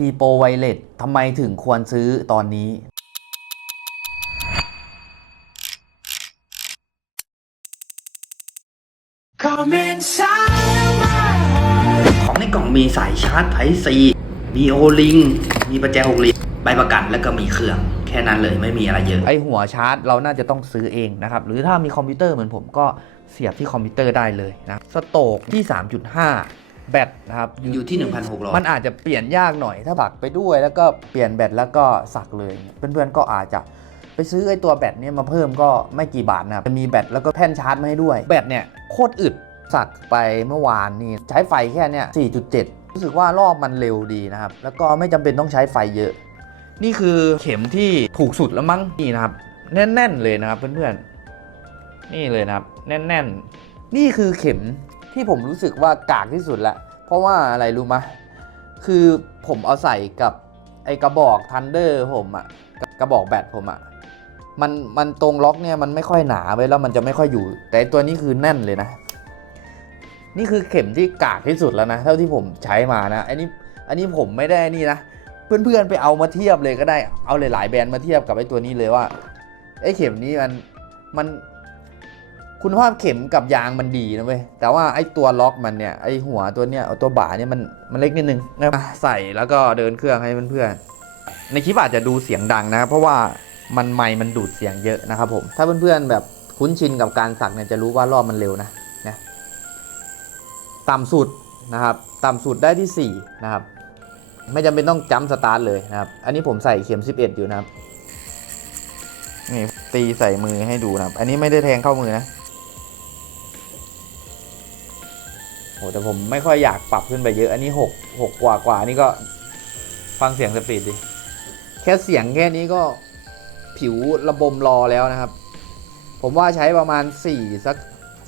ทีโปรไวเลตทำไมถึงควรซื้อตอนนี้ Come inside my heart. ของในกล่องมีสายชาร์จไทซีมีโอลิง มีประแจหกเหลี่ยมใบประกันแล้วก็มีเครื่อง แค่นั้นเลยไม่มีอะไรเยอะ ไอหัวชาร์จเราน่าจะต้องซื้อเองนะครับ หรือถ้ามีคอมพิวเตอร์เหมือนผมก็เสียบที่คอมพิวเตอร์ได้เลยนะ สโตกที่ 3.5 แบตนะครับอยู่ที่ 1,600 มันอาจจะเปลี่ยนยากหน่อยถ้าสักไปด้วยแล้วก็เปลี่ยนแบตแล้วก็สักเลยเพื่อนๆก็อาจจะไปซื้อไอตัวแบตเนี้ยมาเพิ่มก็ไม่กี่บาทนะครับจะมีแบตแล้วก็แท่นชาร์จมาให้ด้วย แบตเนี่ยโคตรอึดสักไปเมื่อวานนี่ใช้ไฟแค่เนี้ย4.7 รู้สึกว่ารอบมันเร็วดีนะครับ แล้วก็ไม่จำเป็นต้องใช้ไฟเยอะ นี่คือเข็มที่ถูกสุดแล้วมั้งนี่นะครับ แน่น ๆ เลยนะครับเพื่อนๆนี่เลยนะครับ แน่น ๆ นี่คือเข็ม ที่ผมรู้สึกว่ากากที่สุดละ เพราะว่าอะไรรู้มะ คือผมเอาใส่กับไอกระบอกทันเดอร์ผมอะกระบอกแบตผมอะมันมันตรงล็อกเนี่ยมันไม่ค่อยหนาไว้แล้วมันจะไม่ค่อยอยู่ แต่ตัวนี้คือแน่นเลยนะ นี่คือเข็มที่กากที่สุดแล้วนะ เท่าที่ผมใช้มานะ อันนี้อันนี้ผมไม่ได้นี่นะเพื่อนๆไปเอามาเทียบเลยก็ได้ เอาหลายๆแบรนด์มาเทียบกับไอ้ตัวนี้เลยว่าไอ้เข็มนี้มันมัน คุณภาพเข็มกับยางมันดีนะเว้ย แต่ว่าไอ้ตัวล็อกมันเนี่ย ไอ้หัวตัวเนี้ยตัวบ่าเนี่ยมันมันเล็กนิดนึงนะใส่แล้วก็เดินเครื่องให้เพื่อนๆ ในคลิปอาจจะดูเสียงดังนะครับเพราะว่ามันไมค์มันดูดเสียงเยอะนะครับผม ถ้าเพื่อนๆแบบคุ้นชินกับการสักเนี่ยจะรู้ว่ารอบมันเร็วนะนะต่ำสุดนะครับ ต่ำสุดได้ที่ 4 นะครับ ไม่จำเป็นต้องจัมสตาร์ทเลยนะครับ อันนี้ผมใส่เข็ม 11 อยู่นะครับ นี่ตีใส่มือให้ดูนะครับ อันนี้ไม่ได้แทงเข้ามือนะ โอ้แต่ผมไม่ค่อยอยากปรับขึ้นไปเยอะอันนี้ 6 6 กว่ากว่านี่ก็ฟังเสียงสปีดดิ แค่เสียงแค่นี้ก็ผิวระบมรอแล้วนะครับ ผมว่าใช้ประมาณ 4 สัก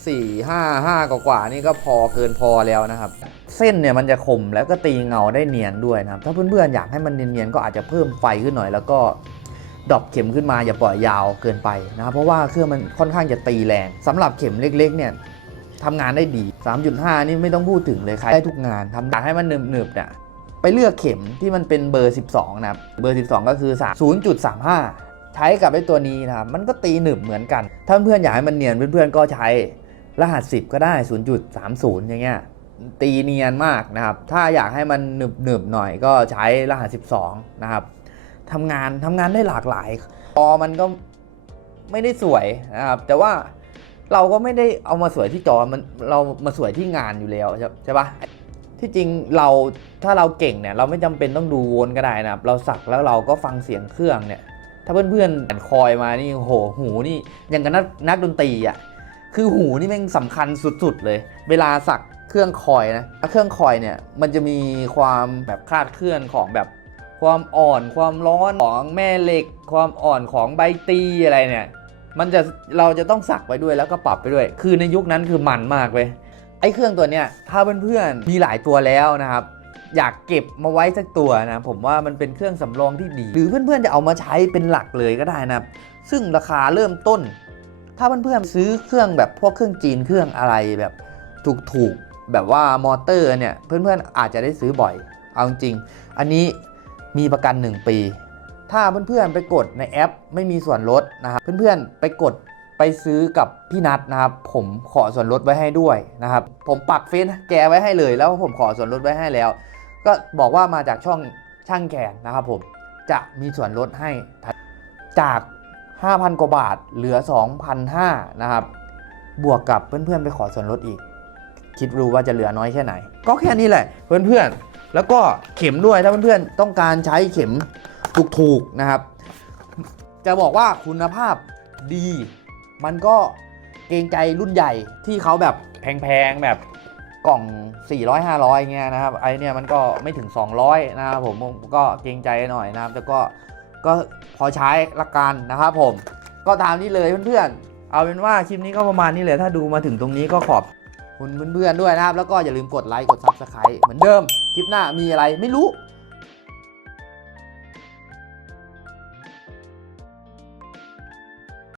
4 5 5 กว่ากว่านี่ก็พอเกินพอแล้วนะครับ เส้นเนี่ยมันจะคมแล้วก็ตีเงาได้เนียนด้วยนะครับ ถ้าเพื่อนๆอยากให้มันเนียนๆก็อาจจะเพิ่มไฟขึ้นหน่อย แล้วก็ดรอปเข็มขึ้นมาอย่าปล่อยยาวเกินไปนะครับเพราะว่าเครื่องมันค่อนข้างจะตีแรงสำหรับเข็มเล็กๆเนี่ย ทำงานได้ดี 3.5 นี่ไม่ต้องพูดถึงเลยใครได้ทุกงานทำอยากให้มันหนึบๆเนี่ยไปเลือกเข็มที่มันเป็นเบอร์ 12 นะครับ เบอร์ 12 ก็คือ3 0.35 ใช้กับไอ้ตัวนี้นะครับ มันก็ตีหนึบเหมือนกัน ถ้าเพื่อนอยากให้มันเนียนเพื่อนๆก็ใช้รหัส 10 ก็ได้ 0.30 อย่างเงี้ย ตีเนียนมากนะครับ ถ้าอยากให้มันหนึบหนึบๆหน่อยก็ใช้รหัส 12 นะครับทำงานทำงานได้หลากหลาย พอมันก็ไม่ได้สวยนะครับ แต่ว่า เราก็ไม่ได้เอามาสวยที่จอมันเรามาสวยที่งานอยู่แล้วใช่ปะที่จริงเราถ้าเราเก่งเนี่ยเราไม่จำเป็นต้องดูวนก็ได้นะครับ เราสักแล้วเราก็ฟังเสียงเครื่องเนี่ย ถ้าเพื่อนๆแอนคอยมานี่โหหูนี่อย่างกับนักนักดนตรีอะคือหูนี่แม่งสำคัญสุดๆเลย เวลาสักเครื่องคอยนะเครื่องคอยเนี่ยมันจะมีความแบบคลาดเคลื่อนของแบบความอ่อน ความร้อนของแม่เหล็ก ความอ่อนของใบตีอะไรเนี่ย มันจะเราจะต้องสักไปด้วยแล้วก็ปรับไปด้วย คือในยุคนั้นคือมันมากเว้ยไอ้เครื่องตัวเนี้ยถ้าเพื่อนๆมีหลายตัวแล้วนะครับอยากเก็บมาไว้สักตัวนะผมว่ามันเป็นเครื่องสำรองที่ดี หรือเพื่อนๆจะเอามาใช้เป็นหลักเลยก็ได้นะครับ ซึ่งราคาเริ่มต้น ถ้าเพื่อนๆซื้อเครื่องแบบพวกเครื่องจีนเครื่องอะไรแบบถูกๆแบบว่ามอเตอร์เนี่ยเพื่อนๆอาจจะได้ซื้อบ่อย เอาจริงอันนี้มีประกัน 1 ปี ถ้าเพื่อนๆไปกดในแอปไม่มีส่วนลดนะครับเพื่อนๆไปกดไปซื้อกับพี่นัทนะครับผมขอส่วนลดไว้ให้ด้วยนะครับ ผมปักเฟซแกไว้ให้เลยแล้วผมขอส่วนลดไว้ให้แล้ว ก็บอกว่ามาจากช่องช่างแขนนะครับผมจะมีส่วนลดให้จาก 5,000 กว่าบาทเหลือ 2,500นะครับบวกกับเพื่อนๆไปขอส่วนลดอีก คิดรู้ว่าจะเหลือน้อยแค่ไหน ก็แค่นี้แหละเพื่อนๆแล้วก็เข็มด้วยถ้าเพื่อนๆต้องการใช้เข็ม ถูกๆนะครับ จะบอกว่าคุณภาพดี มันก็เกรงใจรุ่นใหญ่ที่เขาแบบแพงๆแบบกล่อง 400 500เงี้ยนะครับไอเนี่ยมันก็ไม่ถึง 200 นะครับผมก็เกรงใจหน่อยนะครับแต่ก็ก็พอใช้ละกันนะครับผมก็ตามนี้เลยเพื่อนๆ เอาเป็นว่าคลิปนี้ก็ประมาณนี้เลยถ้าดูมาถึงตรงนี้ก็ขอบคุณเพื่อนๆด้วยนะครับ แล้วก็อย่าลืมกดไลค์กด Subscribe เหมือนเดิม คลิปหน้ามีอะไรไม่รู้